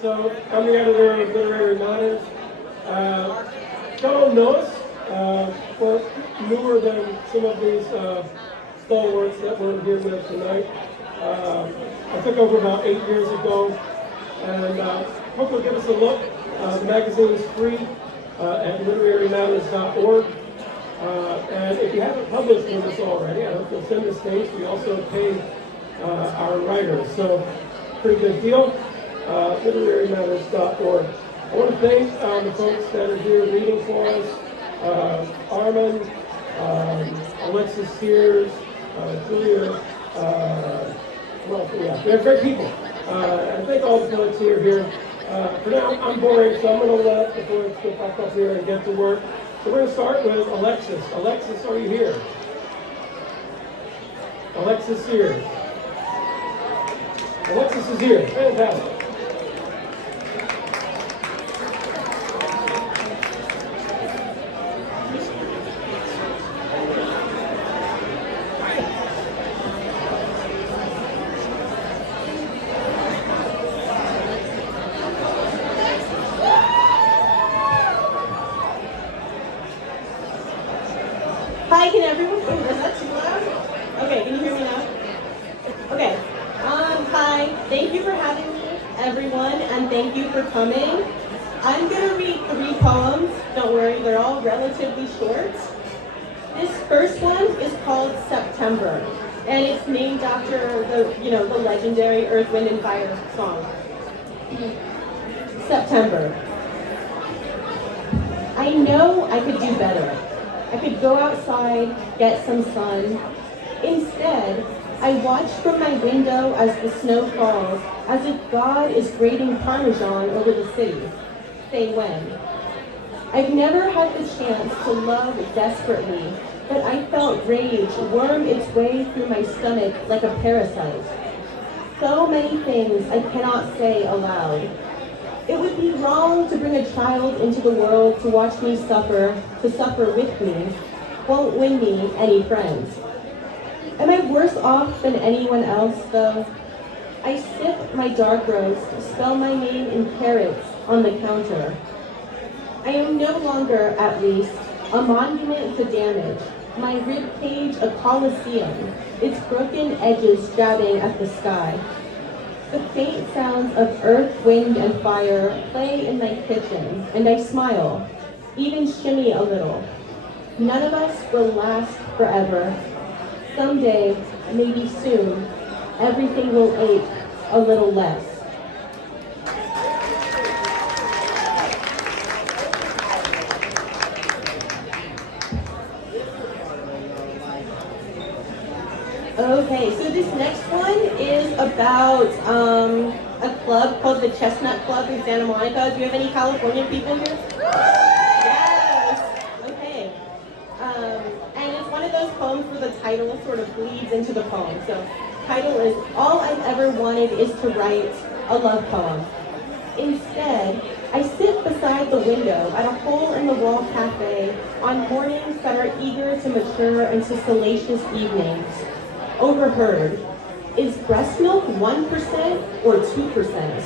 So I'm the editor of Literary Matters. Don't know us. We're newer than some of these stalwarts that we're here with tonight. I took over about 8 years ago, and hope you'll give us a look. The magazine is free at literarymatters.org. And if you haven't published with us already, I hope you'll send us things. We also pay our writers, so pretty good deal. Literarymatters.org. I want to thank the folks that are here reading for us. Armin, Alexis Sears, Julia, they're great people. I thank all the folks who are here. For now, I'm boring, so I'm going to let the folks go back up here and get to work. So we're going to start with Alexis. Alexis, are you here? Alexis Sears. Alexis is here. Fantastic. Hi, can everyone? Oh, is that too loud? Okay, can you hear me now? Okay. Hi. Thank you for having me, everyone, and thank you for coming. I'm gonna read 3 poems. Don't worry, they're all relatively short. This first one is called September, and it's named after the legendary Earth, Wind, and Fire song. September. I know I could do better. I could go outside, get some sun. Instead, I watch from my window as the snow falls, as if God is grating Parmesan over the city. Say when. I've never had the chance to love desperately, but I felt rage worm its way through my stomach like a parasite. So many things I cannot say aloud. It would be wrong to bring a child into the world to watch me suffer, to suffer with me, won't win me any friends. Am I worse off than anyone else, though? I sip my dark roast, spell my name in carrots on the counter. I am no longer, at least, a monument to damage, my rib cage a coliseum, its broken edges jabbing at the sky. The faint sounds of earth, wind, and fire play in my kitchen, and I smile, even shimmy a little. None of us will last forever. Someday, maybe soon, everything will ache a little less. Okay, so this next one is about a club called the Chestnut Club in Santa Monica. Do you have any California people here? Yes! Okay. And it's one of those poems where the title sort of bleeds into the poem. So, title is All I've Ever Wanted Is to Write a Love Poem. Instead, I sit beside the window at a hole-in-the-wall cafe on mornings that are eager to mature into salacious evenings. Overheard. Is breast milk 1% or 2%?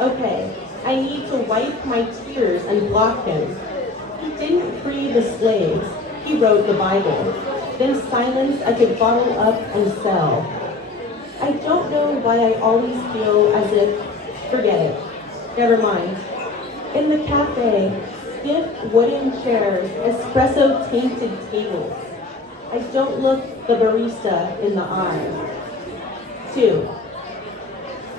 Okay, I need to wipe my tears and block him. He didn't free the slaves. He wrote the Bible. Then silence I could bottle up and sell. I don't know why I always feel as if, forget it, never mind. In the cafe, stiff wooden chairs, espresso-tainted tables. I don't look the barista in the eye. 2.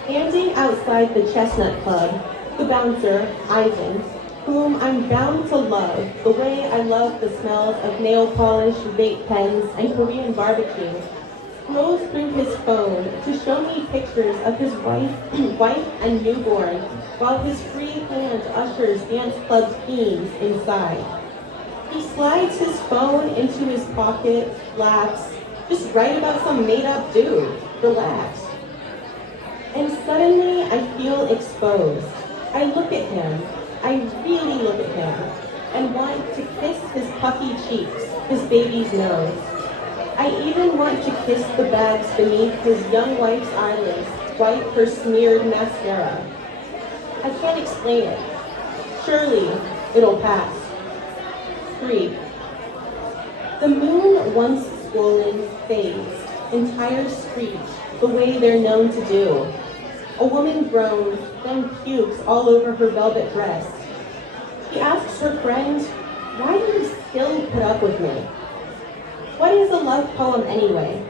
Standing outside the Chestnut Club, the bouncer, Ivan, whom I'm bound to love the way I love the smells of nail polish, vape pens, and Korean barbecue, scrolls through his phone to show me pictures of his wife and newborn, while his free hand ushers dance club fiends inside. He slides his phone into his pocket, laughs, just write about some made-up dude, relax. And suddenly I feel exposed. I look at him, I really look at him, and want to kiss his puffy cheeks, his baby's nose. I even want to kiss the bags beneath his young wife's eyelids, wipe her smeared mascara. I can't explain it. Surely it'll pass. 3. The moon, once swollen, fades, entire streets, the way they're known to do. A woman groans, then pukes all over her velvet dress. She asks her friend, "Why do you still put up with me?" What is a love poem anyway?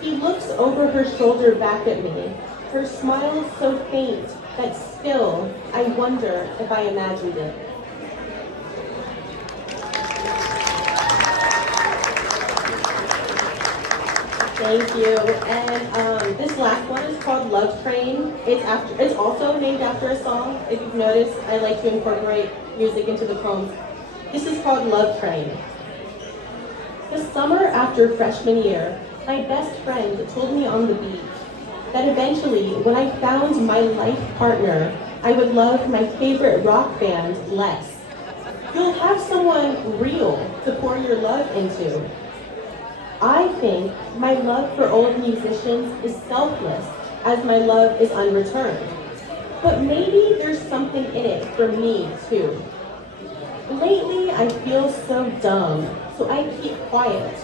He looks over her shoulder back at me, her smile so faint that still I wonder if I imagined it. Thank you. And this last one is called Love Train. It's also named after a song. If you've noticed, I like to incorporate music into the poems. This is called Love Train. The summer after freshman year, my best friend told me on the beach that eventually, when I found my life partner, I would love my favorite rock band less. You'll have someone real to pour your love into. I think my love for old musicians is selfless, as my love is unreturned. But maybe there's something in it for me, too. Lately, I feel so dumb, so I keep quiet,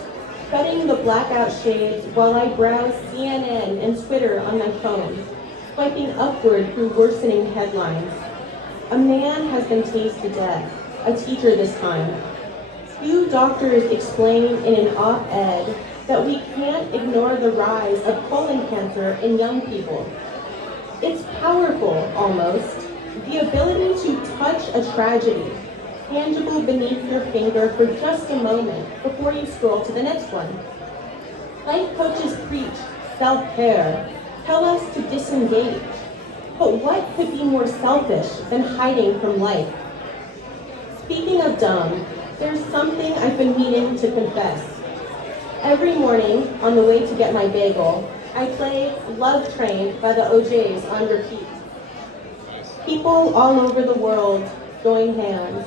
cutting the blackout shades while I browse CNN and Twitter on my phone, swiping upward through worsening headlines. A man has been tased to death, a teacher this time. 2 doctors explain in an op-ed that we can't ignore the rise of colon cancer in young people. It's powerful, almost, the ability to touch a tragedy, tangible beneath your finger for just a moment before you scroll to the next one. Life coaches preach self-care, tell us to disengage. But what could be more selfish than hiding from life? Speaking of dumb, there's something I've been meaning to confess. Every morning, on the way to get my bagel, I play Love Train by the OJs on repeat. People all over the world join hands.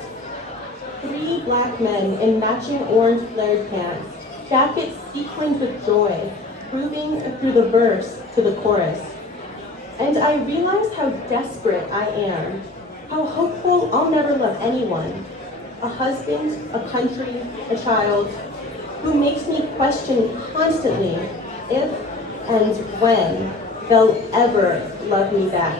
3 black men in matching orange flared pants, jackets sequined with joy, grooving through the verse to the chorus. And I realize how desperate I am, how hopeful I'll never love anyone. A husband, a country, a child, who makes me question constantly if and when they'll ever love me back.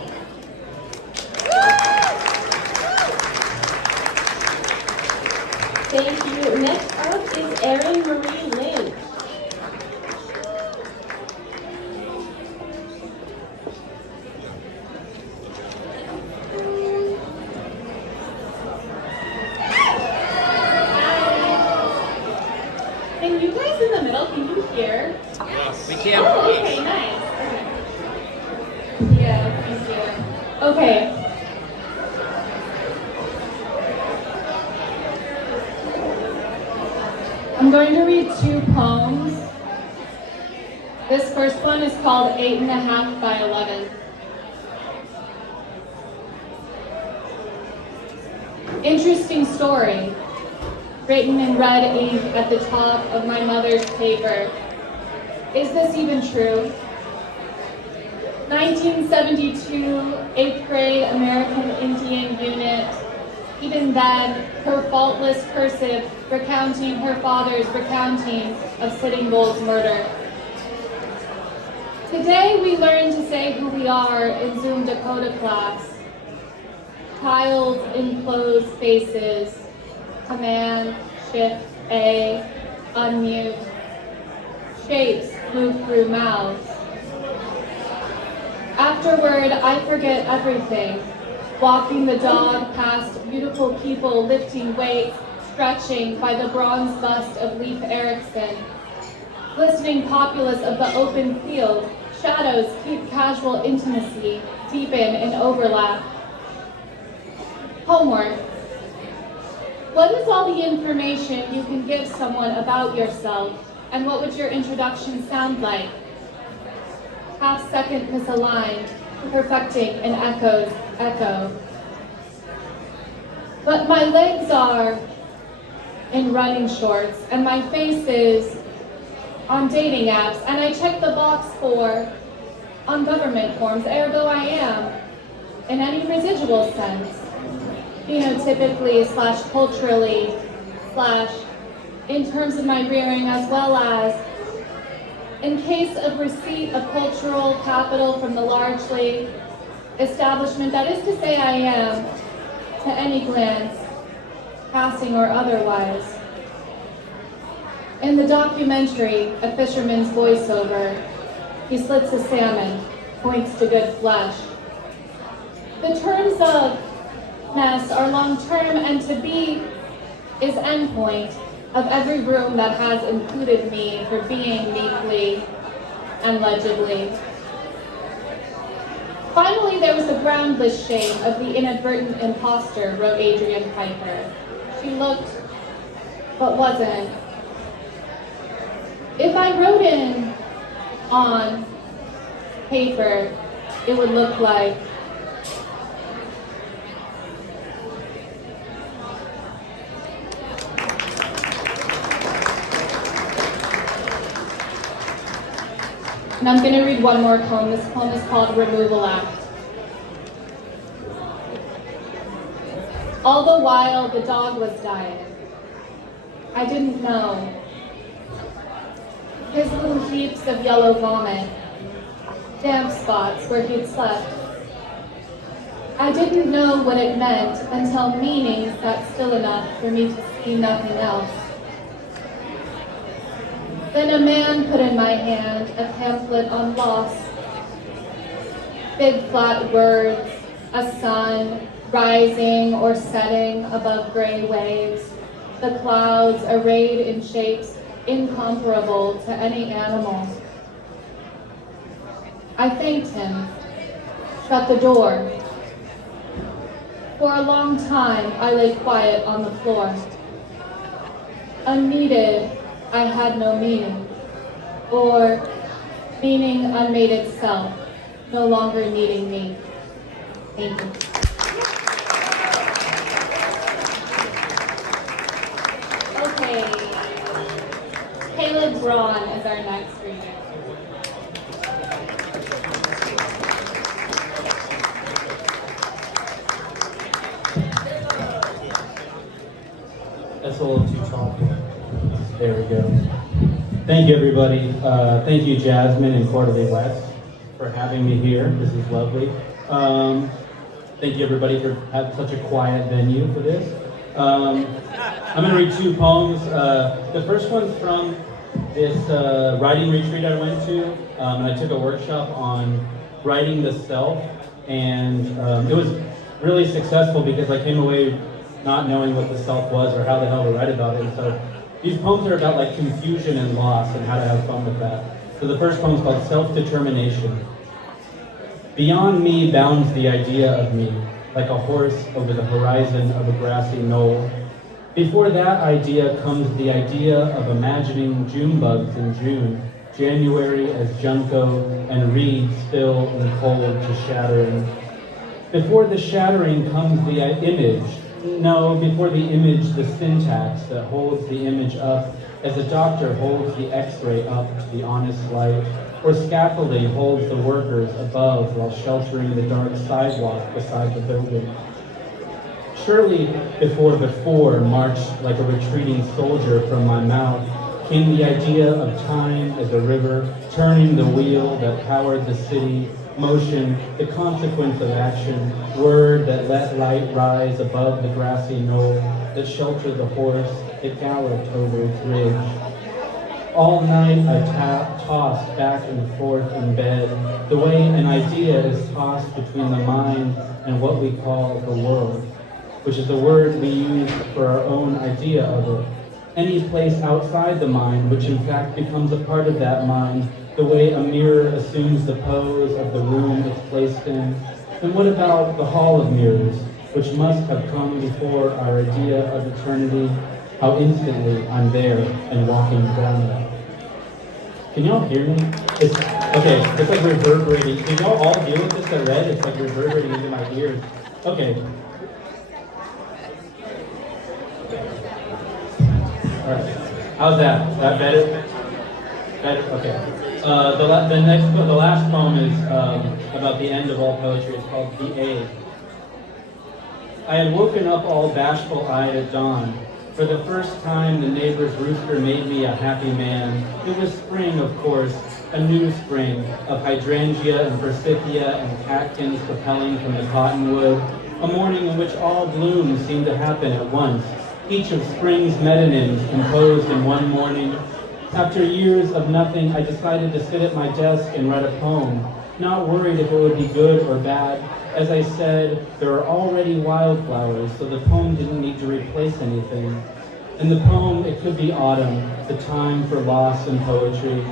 Thank you. Next up is Erin Marie Lynch. And you guys in the middle, can you hear? Yes, we can. Oh, okay, nice. Okay. Yeah, thank you. Okay. I'm going to read 2 poems. This first one is called 8.5 by 11. Interesting story. Written in red ink at the top of my mother's paper. Is this even true? 1972, 8th grade American Indian unit. Even then, her faultless cursive recounting her father's recounting of Sitting Bull's murder. Today we learn to say who we are in Zoom Dakota class. Tiled in closed spaces. Command, Shift, A, unmute. Shapes move through mouths. Afterward, I forget everything. Walking the dog past beautiful people lifting weights, stretching by the bronze bust of Leif Erikson. Glistening populace of the open field, shadows keep casual intimacy, deepen in overlap. Homework. What is all the information you can give someone about yourself, and what would your introduction sound like? Half second misaligned, perfecting an echo's echo. But my legs are in running shorts, and my face is on dating apps, and I check the box for on government forms, ergo I am in any residual sense, phenotypically / culturally / in terms of my rearing, as well as in case of receipt of cultural capital from the largely establishment that is to say I am, to any glance, passing or otherwise. In the documentary, A Fisherman's Voiceover, he slits a salmon, points to good flesh. The terms of ness are long-term, and to be is endpoint of every room that has included me for being meekly and legibly. Finally, there was the groundless shame of the inadvertent imposter, wrote Adrian Piper. She looked, but wasn't. If I wrote in on paper, it would look like and I'm going to read one more poem. This poem is called Removal Act. All the while the dog was dying, I didn't know. His little heaps of yellow vomit, damp spots where he'd slept. I didn't know what it meant until meaning sat still enough for me to see nothing else. Then a man put in my hand a pamphlet on loss. Big flat words, a sun rising or setting above gray waves, the clouds arrayed in shapes incomparable to any animal. I thanked him, shut the door. For a long time I lay quiet on the floor. Unneeded, I had no meaning, or meaning unmade itself, no longer needing me. Thank you. Okay, Caleb Braun is our next reader. That's a little too tall. There we go. Thank you, everybody. Thank you, Jasmine and Quarterly West, for having me here. This is lovely. Thank you, everybody, for having such a quiet venue for this. I'm going to read two poems. The first one's from this writing retreat I went to. I took a workshop on writing the self, and it was really successful because I came away not knowing what the self was or how the hell to write about it. And so these poems are about like confusion and loss and how to have fun with that. So the first poem is called Self-Determination. Beyond me bounds the idea of me, like a horse over the horizon of a grassy knoll. Before that idea comes the idea of imagining June bugs in June, January as junco and reeds still and cold to shattering. Before the shattering comes the image. No, before the image, the syntax that holds the image up, as a doctor holds the x-ray up to the honest light, or scaffolding holds the workers above while sheltering the dark sidewalk beside the building. Surely before marched like a retreating soldier from my mouth, came the idea of time as a river, turning the wheel that powered the city, motion, the consequence of action, word that let light rise above the grassy knoll, that sheltered the horse, it galloped over its ridge. All night I tossed back and forth in bed, the way an idea is tossed between the mind and what we call the world, which is the word we use for our own idea of it. Any place outside the mind, which in fact becomes a part of that mind, the way a mirror assumes the pose of the room it's placed in. And what about the hall of mirrors, which must have come before our idea of eternity? How instantly I'm there and walking down it. Can y'all hear me? It's like reverberating. Can y'all all deal with this at red? It's like reverberating into my ears. Okay. All right. How's that? Is that better? Better? Okay. The last poem is about the end of all poetry. It's called The Egg. I had woken up all bashful-eyed at dawn. For the first time, the neighbor's rooster made me a happy man. It was spring, of course, a new spring of hydrangea and forsythia and catkins propelling from the cottonwood. A morning in which all blooms seemed to happen at once, each of spring's metonyms composed in one morning. After years of nothing, I decided to sit at my desk and write a poem, not worried if it would be good or bad. As I said, there are already wildflowers, so the poem didn't need to replace anything. In the poem, it could be autumn, the time for loss and poetry.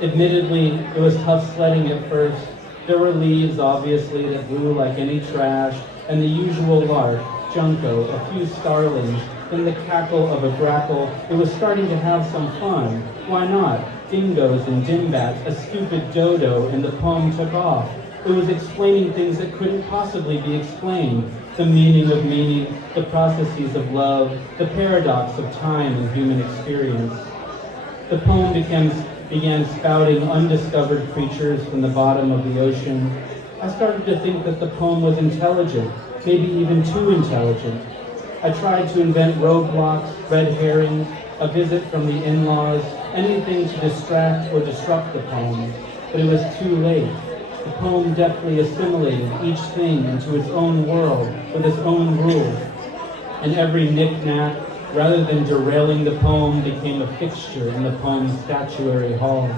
Admittedly, it was tough sledding at first. There were leaves, obviously, that blew like any trash, and the usual lark, junco, a few starlings, then the cackle of a grackle. It was starting to have some fun. Why not? Dingoes and dimbats, a stupid dodo, and the poem took off. It was explaining things that couldn't possibly be explained. The meaning of meaning, the processes of love, the paradox of time and human experience. The poem began spouting undiscovered creatures from the bottom of the ocean. I started to think that the poem was intelligent, maybe even too intelligent. I tried to invent roadblocks, red herrings, a visit from the in-laws, anything to distract or disrupt the poem, but it was too late. The poem deftly assimilated each thing into its own world with its own rules, and every knick-knack, rather than derailing the poem, became a fixture in the poem's statuary hall.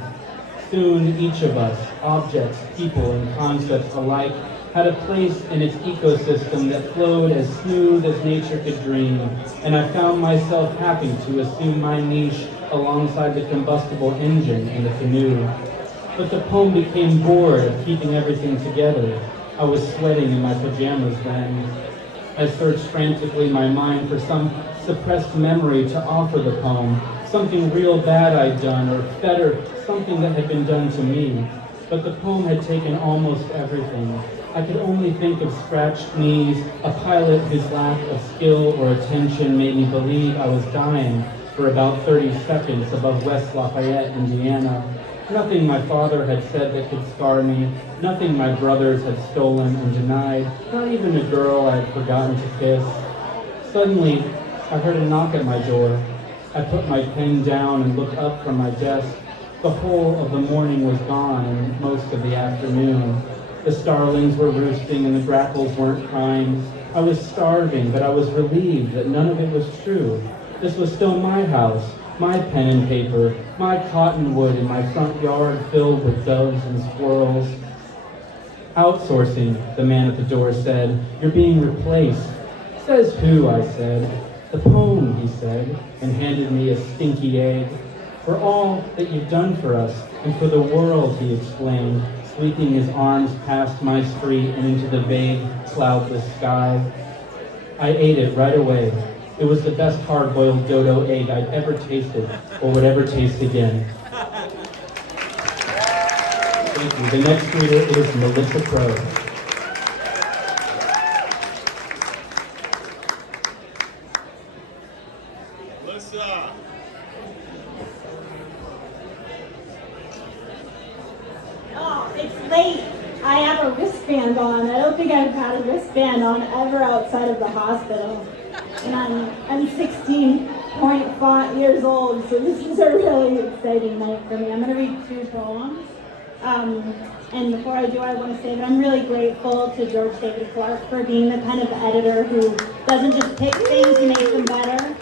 Soon each of us, objects, people, and concepts alike, had a place in its ecosystem that flowed as smooth as nature could dream, and I found myself happy to assume my niche alongside the combustible engine in the canoe. But the poem became bored of keeping everything together. I was sweating in my pajamas then. I searched frantically my mind for some suppressed memory to offer the poem, something real bad I'd done, or better, something that had been done to me. But the poem had taken almost everything. I could only think of scratched knees, a pilot whose lack of skill or attention made me believe I was dying for about 30 seconds above West Lafayette, Indiana. Nothing my father had said that could scar me, nothing my brothers had stolen and denied, not even a girl I had forgotten to kiss. Suddenly, I heard a knock at my door. I put my pen down and looked up from my desk. The whole of the morning was gone and most of the afternoon. The starlings were roosting and the grackles weren't crying. I was starving, but I was relieved that none of it was true. This was still my house, my pen and paper, my cottonwood in my front yard filled with doves and squirrels. Outsourcing, the man at the door said. You're being replaced. Says who, I said. The poem, he said, and handed me a stinky egg. For all that you've done for us, and for the world, he explained, sweeping his arms past my street and into the vague, cloudless sky. I ate it right away. It was the best hard-boiled dodo egg I'd ever tasted, or would ever taste again. Thank you. The next reader is Melissa Crow. Melissa! Oh, it's late. I have a wristband on. I don't think I've had a wristband on ever outside of the hospital. And I'm 16.5 years old, so this is a really exciting night for me. I'm going to read 2 poems. And before I do, I want to say that I'm really grateful to George David Clark for being the kind of editor who doesn't just pick things and make them better.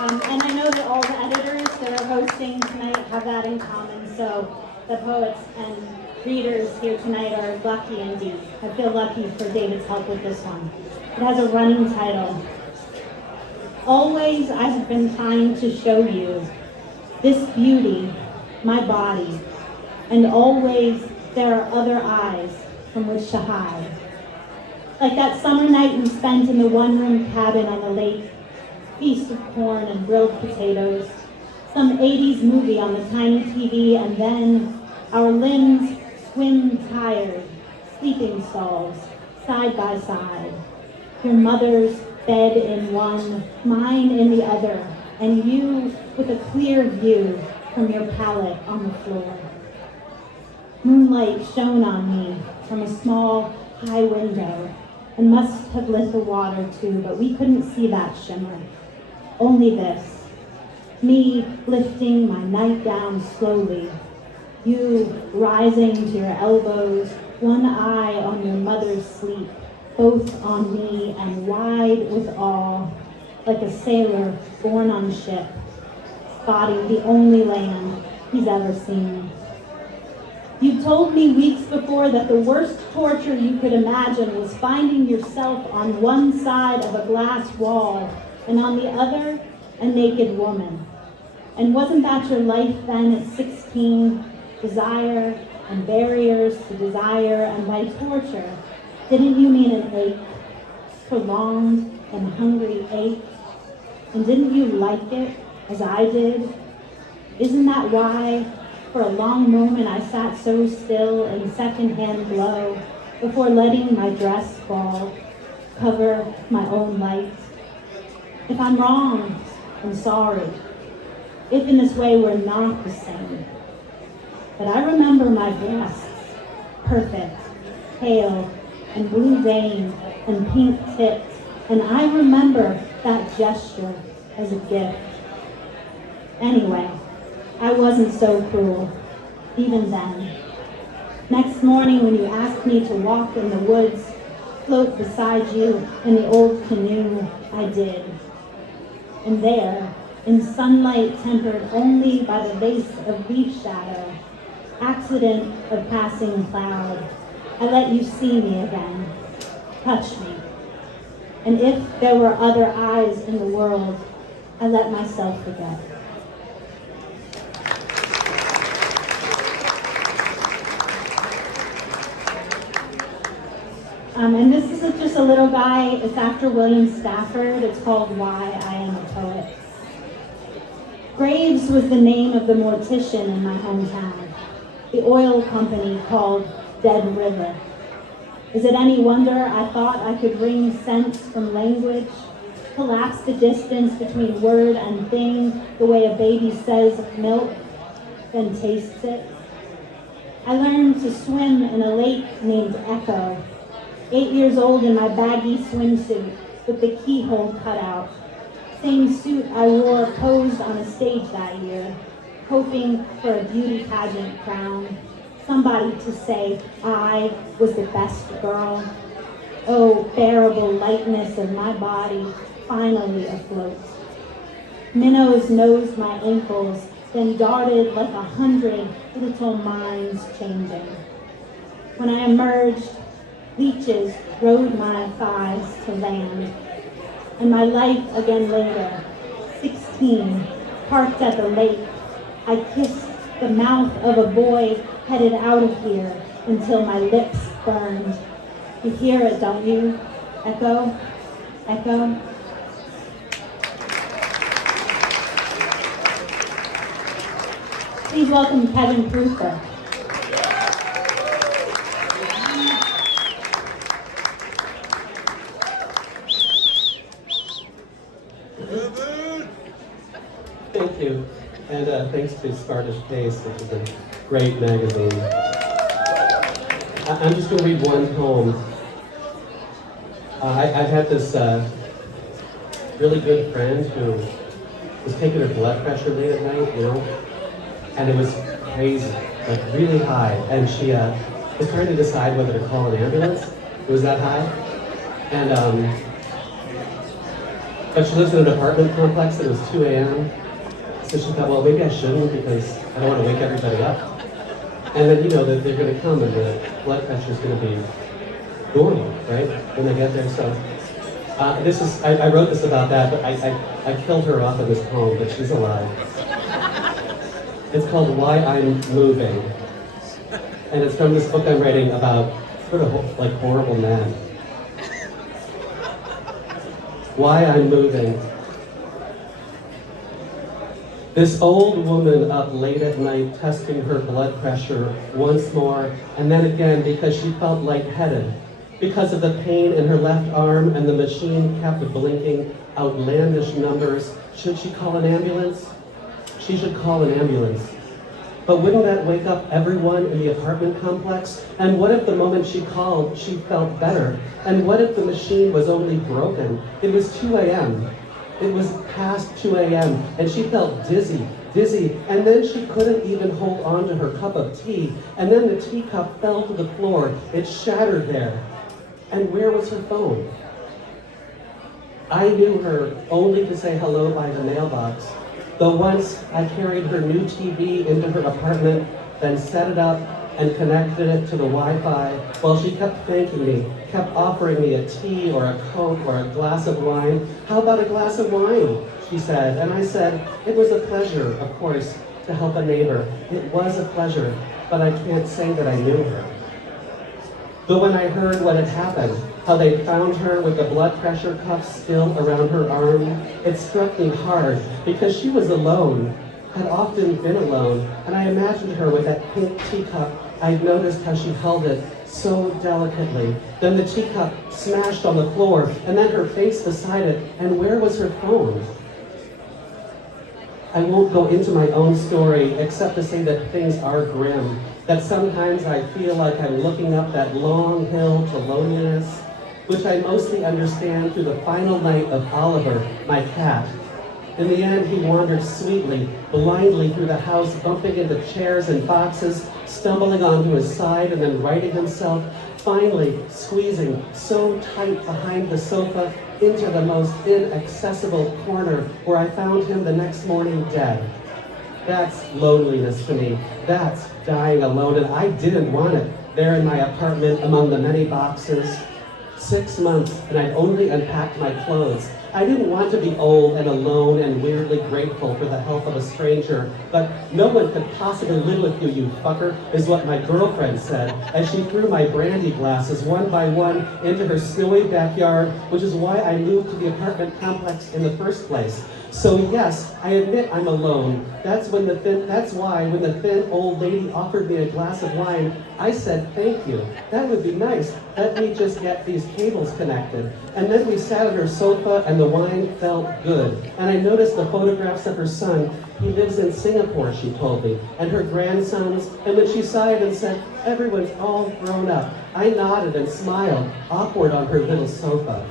And I know that all the editors that are hosting tonight have that in common, so the poets and readers here tonight are lucky indeed. I feel lucky for David's help with this one. It has a running title. Always I have been trying to show you this beauty, my body, and always there are other eyes from which to hide. Like that summer night we spent in the one-room cabin on the lake, feast of corn and grilled potatoes, some 80s movie on the tiny TV, and then our limbs swim tired, sleeping stalls, side by side. Your mother's bed in one, mine in the other, and you with a clear view from your pallet on the floor. Moonlight shone on me from a small, high window and must have lit the water too, but we couldn't see that shimmer. Only this, me lifting my nightgown slowly, you rising to your elbows, one eye on your mother's sleep, both on me and wide with awe, like a sailor born on ship, spotting the only land he's ever seen. You told me weeks before that the worst torture you could imagine was finding yourself on one side of a glass wall and on the other, a naked woman. And wasn't that your life then at 16? Desire and barriers to desire, and by torture, didn't you mean an ache? Prolonged and hungry ache? And didn't you like it, as I did? Isn't that why, for a long moment, I sat so still in secondhand glow before letting my dress fall, cover my own light? If I'm wrong, I'm sorry. If in this way we're not the same. But I remember my breasts, perfect, pale, and blue veined, and pink tipped, and I remember that gesture as a gift. Anyway, I wasn't so cruel, even then. Next morning when you asked me to walk in the woods, float beside you in the old canoe, I did. And there, in sunlight tempered only by the vase of leaf shadow, accident of passing cloud, I let you see me again, touch me. And if there were other eyes in the world, I let myself forget. And this is just a little guy. It's after William Stafford. It's called Why I Am a Poet. Graves was the name of the mortician in my hometown, the oil company called Dead River. Is it any wonder I thought I could wring sense from language, collapse the distance between word and thing the way a baby says milk, then tastes it? I learned to swim in a lake named Echo, 8 years old in my baggy swimsuit with the keyhole cut out. Same suit I wore posed on a stage that year, hoping for a beauty pageant crown. Somebody to say I was the best girl. Oh, bearable lightness of my body, finally afloat. Minnows nosed my ankles, then darted like 100 little minds changing. When I emerged, leeches rode my thighs to land. And my life again later, 16, parked at the lake, I kissed the mouth of a boy headed out of here until my lips burned. You hear it, don't you? Echo, echo. Please welcome Kevin Proofer. Thank you, and thanks to Smartish Pace, which is a great magazine. I'm just going to read one poem. I've had this really good friend who was taking her blood pressure late at night, and it was crazy, like really high, and she was trying to decide whether to call an ambulance. It was that high, and but she lives in an apartment complex, and it was 2 a.m., so she thought, well, maybe I shouldn't because I don't want to wake everybody up. And then, that they're going to come and the blood pressure is going to be normal, right, when they get there. So I wrote this about that, but I killed her off in this poem, but she's alive. It's called Why I'm Moving. And it's from this book I'm writing about sort of like horrible men. Why I'm Moving. This old woman up late at night testing her blood pressure once more, and then again because she felt lightheaded because of the pain in her left arm, and the machine kept blinking outlandish numbers. Should she call an ambulance? She should call an ambulance. But wouldn't that wake up everyone in the apartment complex? And what if the moment she called, she felt better? And what if the machine was only broken? It was 2 a.m. It was past 2 a.m. and she felt dizzy, and then she couldn't even hold on to her cup of tea, and then the teacup fell to the floor. It shattered there. And where was her phone? I knew her only to say hello by the mailbox, though once I carried her new TV into her apartment, then set it up and connected it to the Wi-Fi while she kept thanking me, kept offering me a tea or a Coke or a glass of wine. How about a glass of wine? She said, and I said, it was a pleasure, of course, to help a neighbor. It was a pleasure, but I can't say that I knew her. Though when I heard what had happened, how they found her with the blood pressure cuffs still around her arm, it struck me hard because she was alone, had often been alone, and I imagined her with that pink teacup. I'd noticed how she held it so delicately. Then the teacup smashed on the floor, and then her face beside it, and where was her phone? I won't go into my own story except to say that things are grim, that sometimes I feel like I'm looking up that long hill to loneliness, which I mostly understand through the final night of Oliver, my cat. In the end, he wandered sweetly, blindly through the house, bumping into chairs and boxes, stumbling onto his side and then righting himself, finally squeezing so tight behind the sofa into the most inaccessible corner where I found him the next morning dead. That's loneliness to me. That's dying alone, and I didn't want it there in my apartment among the many boxes. 6 months, and I'd only unpacked my clothes. I didn't want to be old and alone and weirdly grateful for the help of a stranger, but no one could possibly live with you, you fucker, is what my girlfriend said as she threw my brandy glasses one by one into her snowy backyard, which is why I moved to the apartment complex in the first place. So yes, I admit I'm alone. That's why when the thin old lady offered me a glass of wine, I said thank you. That would be nice. Let me just get these cables connected. And then we sat at her sofa and the wine felt good. And I noticed the photographs of her son. He lives in Singapore, she told me, and her grandsons. And then she sighed and said, everyone's all grown up. I nodded and smiled, awkward on her little sofa.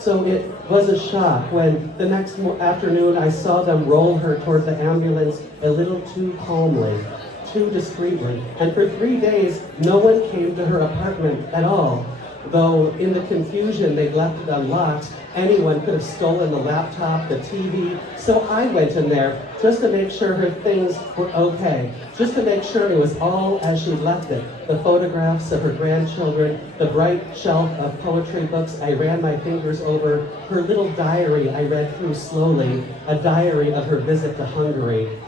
So it was a shock when the next afternoon I saw them roll her toward the ambulance a little too calmly, too discreetly. And for 3 days, no one came to her apartment at all. Though in the confusion they'd left it unlocked, anyone could have stolen the laptop, the TV. So I went in there just to make sure her things were okay, just to make sure it was all as she left it. The photographs of her grandchildren, the bright shelf of poetry books I ran my fingers over, her little diary I read through slowly, a diary of her visit to Hungary.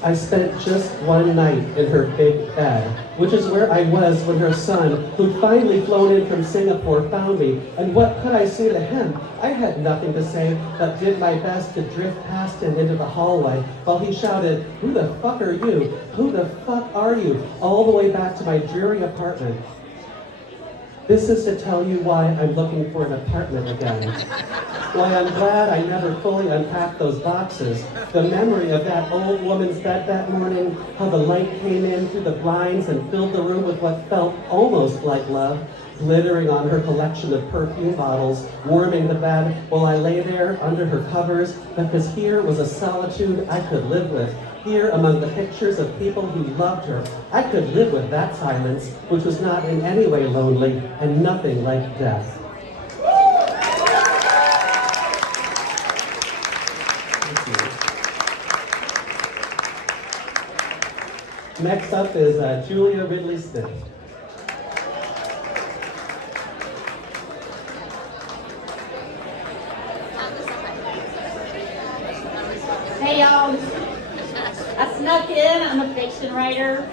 I spent just one night in her big bed, which is where I was when her son, who'd finally flown in from Singapore, found me. And what could I say to him? I had nothing to say, but did my best to drift past him into the hallway while he shouted, "Who the fuck are you? Who the fuck are you?" all the way back to my dreary apartment. This is to tell you why I'm looking for an apartment again. Why I'm glad I never fully unpacked those boxes. The memory of that old woman's bed that morning, how the light came in through the blinds and filled the room with what felt almost like love, glittering on her collection of perfume bottles, warming the bed while I lay there under her covers, because here was a solitude I could live with. Here, among the pictures of people who loved her, I could live with that silence, which was not in any way lonely and nothing like death. Next up is Julia Ridley-Smith. Hey y'all, I snuck in. I'm a fiction writer.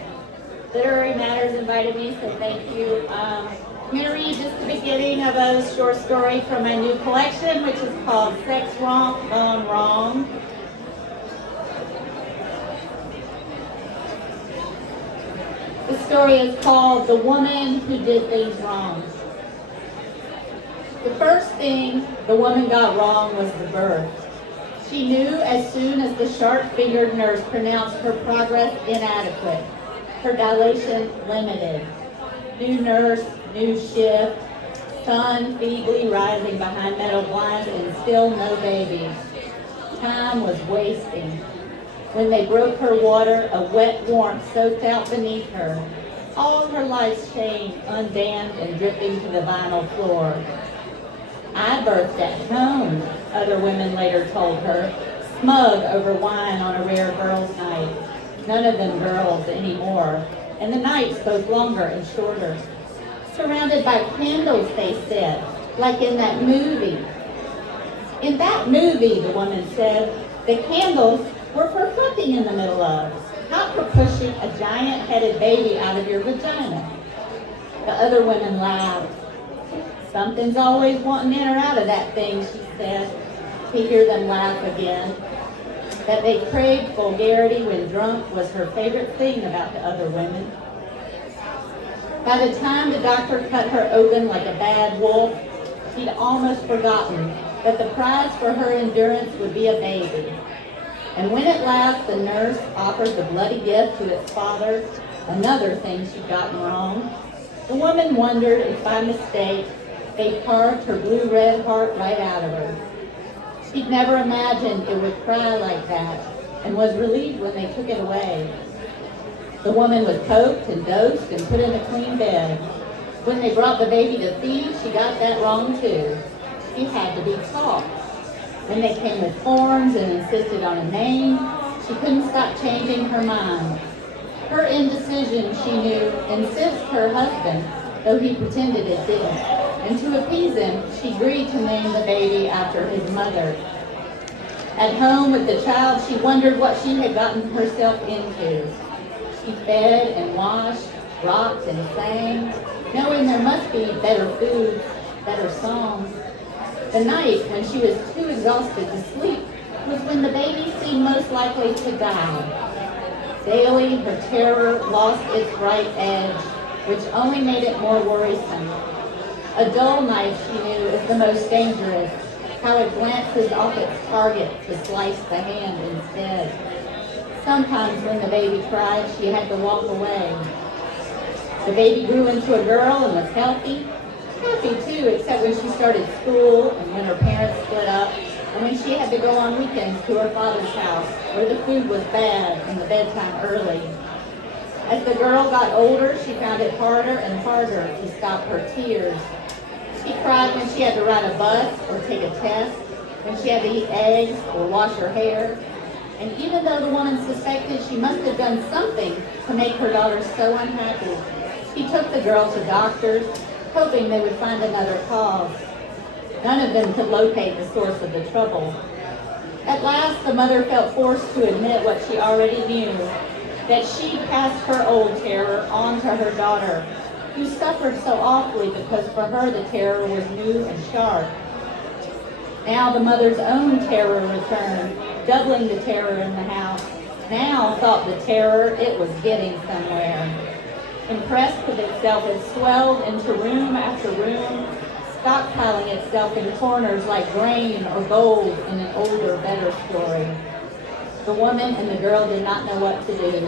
Literary Matters invited me, so thank you. I'm going to read just the beginning of a short story from my new collection, which is called Sex Romp Gone Wrong. The story is called The Woman Who Did Things Wrong. The first thing the woman got wrong was the birth. She knew as soon as the sharp-fingered nurse pronounced her progress inadequate, her dilation limited. New nurse, new shift, sun feebly rising behind metal blinds, and still no baby. Time was wasting. When they broke her water, a wet warmth soaked out beneath her. All her life's shame undammed and dripping to the vinyl floor. I birthed at home, other women later told her, smug over wine on a rare girls' night. None of them girls anymore, and the nights both longer and shorter. Surrounded by candles, they said, like in that movie. In that movie, the woman said, the candles were for fucking in the middle of, not for pushing a giant-headed baby out of your vagina. The other women laughed. Something's always wanting in or out of that thing, she said. To hear them laugh again. That they craved vulgarity when drunk was her favorite thing about the other women. By the time the doctor cut her open like a bad wolf, she'd almost forgotten that the prize for her endurance would be a baby. And when at last the nurse offered the bloody gift to its father, another thing she'd gotten wrong, the woman wondered if by mistake they carved her blue-red heart right out of her. She'd never imagined it would cry like that, and was relieved when they took it away. The woman was poked and dosed and put in a clean bed. When they brought the baby to feed, she got that wrong too. She had to be taught. When they came with forms and insisted on a name, she couldn't stop changing her mind. Her indecision, she knew, incensed her husband, though he pretended it didn't. And to appease him, she agreed to name the baby after his mother. At home with the child, she wondered what she had gotten herself into. She fed and washed, rocked and sang, knowing there must be better food, better songs. The night when she was too exhausted to sleep was when the baby seemed most likely to die. Daily, her terror lost its bright edge, which only made it more worrisome. A dull knife, she knew, is the most dangerous, how it glances off its target to slice the hand instead. Sometimes when the baby cried, she had to walk away. The baby grew into a girl and was healthy. Happy too, except when she started school and when her parents split up and when she had to go on weekends to her father's house where the food was bad and the bedtime early. As the girl got older, she found it harder and harder to stop her tears. She cried when she had to ride a bus or take a test, when she had to eat eggs or wash her hair. And even though the woman suspected she must have done something to make her daughter so unhappy, she took the girl to doctors, hoping they would find another cause. None of them could locate the source of the trouble. At last, the mother felt forced to admit what she already knew, that she passed her old terror on to her daughter, who suffered so awfully because for her the terror was new and sharp. Now the mother's own terror returned, doubling the terror in the house. Now, thought the terror, it was getting somewhere. Impressed with itself, it swelled into room after room, stockpiling itself in corners like grain or gold in an older, better story. The woman and the girl did not know what to do.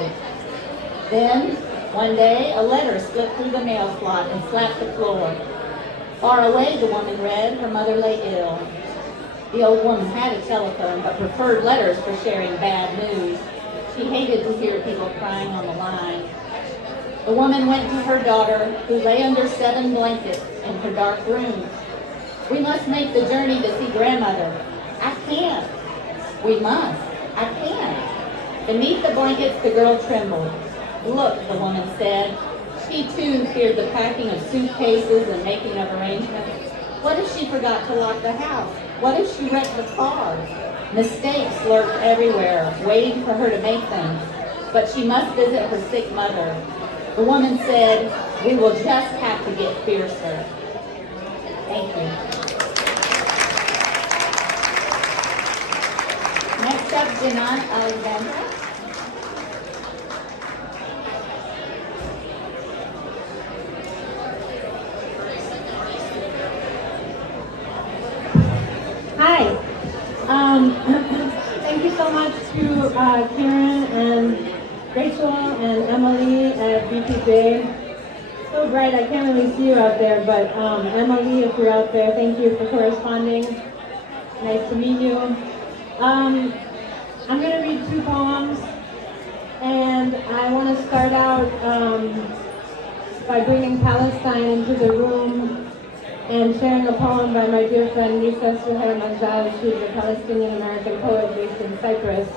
Then, one day, a letter slipped through the mail slot and slapped the floor. Far away, the woman read, her mother lay ill. The old woman had a telephone, but preferred letters for sharing bad news. She hated to hear people crying on the line. The woman went to her daughter, who lay under 7 blankets in her dark room. "We must make the journey to see grandmother." "I can't." "We must." "I can't." Beneath the blankets, the girl trembled. "Look," the woman said. She too feared the packing of suitcases and making of arrangements. What if she forgot to lock the house? What if she wrecked the car? Mistakes lurked everywhere, waiting for her to make them. But she must visit her sick mother. The woman said, "We will just have to get fiercer." Thank you. Next up, Janan Alexandra. Hi. so much to Karen and Rachel and Emily at BPJ. So bright, I can't really see you out there, but Emily, if you're out there, thank you for corresponding. Nice to meet you. I'm going to read 2 poems, and I want to start out by bringing Palestine into the room and sharing a poem by my dear friend Lisa Suhair Manjaz, who's a Palestinian-American poet based in Cyprus.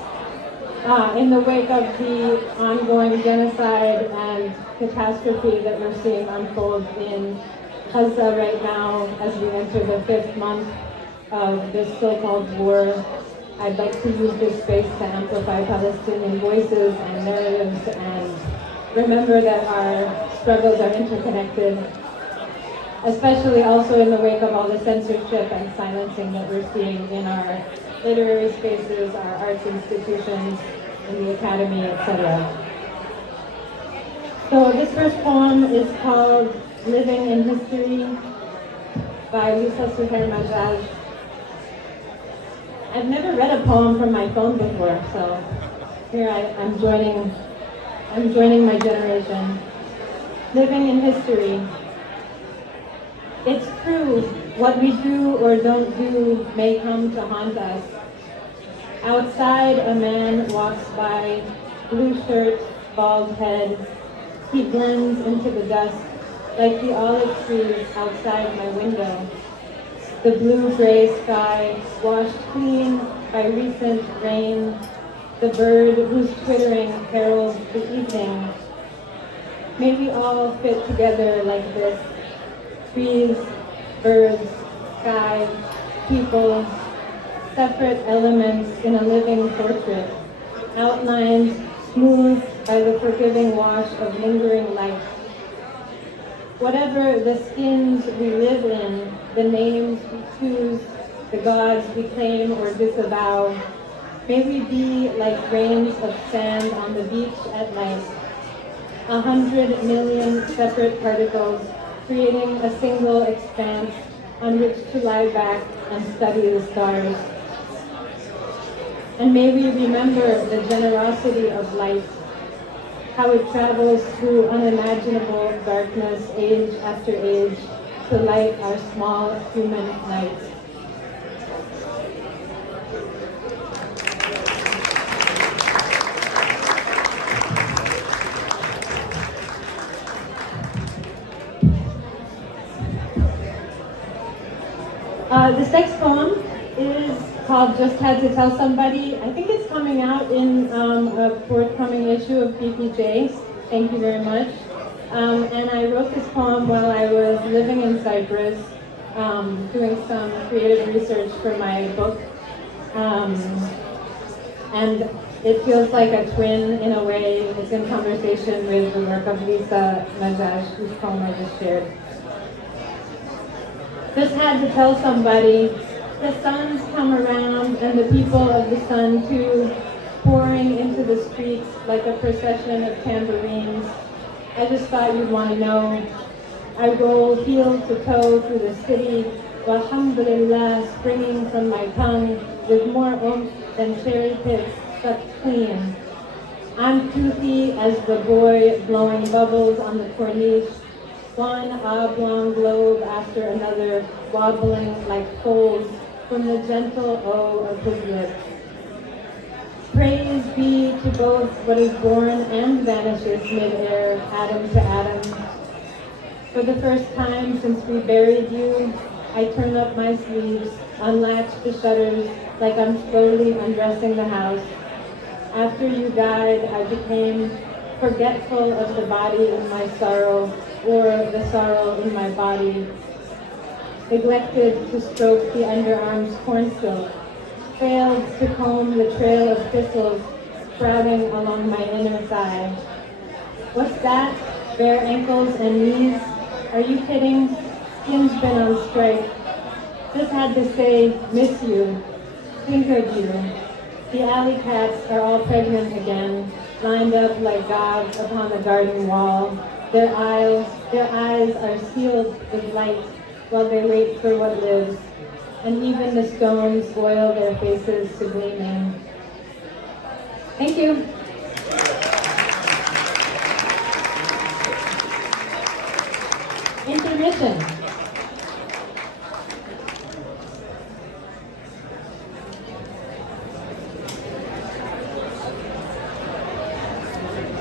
In the wake of the ongoing genocide and catastrophe that we're seeing unfold in Gaza right now as we enter the 5th month of this so-called war, I'd like to use this space to amplify Palestinian voices and narratives and remember that our struggles are interconnected, especially also in the wake of all the censorship and silencing that we're seeing in our literary spaces, our arts institutions, in the academy, etc. So this first poem is called Living in History by Lisa Suhair Manjaz. I've never read a poem from my phone before, so here I'm joining my generation. Living in history. It's true, what we do or don't do may come to haunt us. Outside, a man walks by, blue shirt, bald head. He blends into the dust like the olive trees outside my window. The blue-gray sky washed clean by recent rain. The bird whose twittering heralds the evening. May we all fit together like this. Trees, birds, sky, people, separate elements in a living portrait, outlines smooth by the forgiving wash of lingering light. Whatever the skins we live in, the names we choose, the gods we claim or disavow, may we be like grains of sand on the beach at night. 100 million separate particles creating a single expanse on which to lie back and study the stars. And may we remember the generosity of light, how it travels through unimaginable darkness, age after age, to light our small human night. This next poem is called Just Had to Tell Somebody. I think it's coming out in a forthcoming issue of BPJ. Thank you very much. And I wrote this poem while I was living in Cyprus, doing some creative research for my book. And it feels like a twin in a way. It's in conversation with the work of Lisa Manjaz, whose poem I just shared. Just had to tell somebody, the sun's come around and the people of the sun too, pouring into the streets like a procession of tambourines. I just thought you'd want to know. I roll heel to toe through the city, walhamdulillah springing from my tongue with more oomph than cherry pits sucked clean. I'm toothy as the boy blowing bubbles on the corniche, one oblong globe after another wobbling like folds from the gentle O of his lips. Praise be to both what is born and vanishes mid-air, atom to atom. For the first time since we buried you, I turn up my sleeves, unlatch the shutters like I'm slowly undressing the house. After you died, I became forgetful of the body in my sorrow, or the sorrow in my body. Neglected to stroke the underarm's corn silk, failed to comb the trail of thistles sprouting along my inner thigh. What's that? Bare ankles and knees? Are you kidding? Skin's been on strike. Just had to say, miss you, think of you. The alley cats are all pregnant again, lined up like gods upon the garden wall. Their eyes are sealed with light while they wait for what lives, and even the stones boil their faces to gleaming. Thank you. Intermission.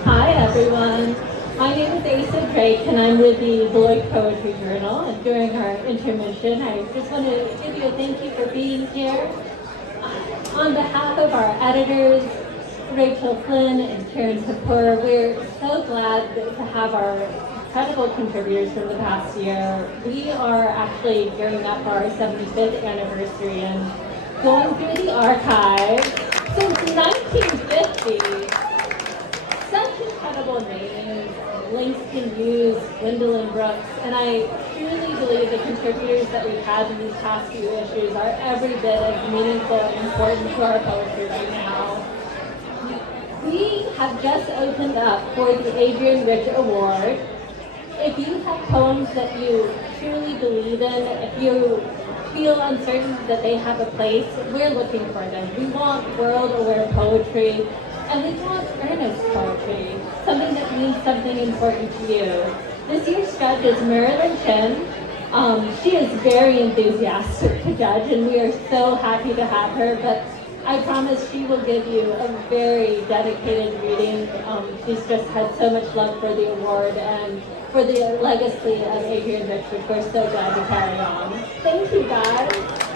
Hi everyone. My name is Asa Drake and I'm with the Beloit Poetry Journal, and during our intermission I just want to give you a thank you for being here. On behalf of our editors, Rachel Flynn and Karen Kapoor, we're so glad to have our incredible contributors from the past year. We are actually gearing up for our 75th anniversary and going through the archives since 1950. Such incredible names, Langston Hughes, Gwendolyn Brooks, and I truly believe the contributors that we've had in these past few issues are every bit as meaningful and important to our poetry right now. We have just opened up for the Adrian Rich Award. If you have poems that you truly believe in, if you feel uncertain that they have a place, we're looking for them. We want world-aware poetry, and we want earnest poetry, something that means something important to you. This year's judge is Marilyn Chen. She is very enthusiastic to judge, and we are so happy to have her, but I promise she will give you a very dedicated reading. She's just had so much love for the award and for the legacy of Adrian Rich, which we're so glad to carry on. Thank you, guys.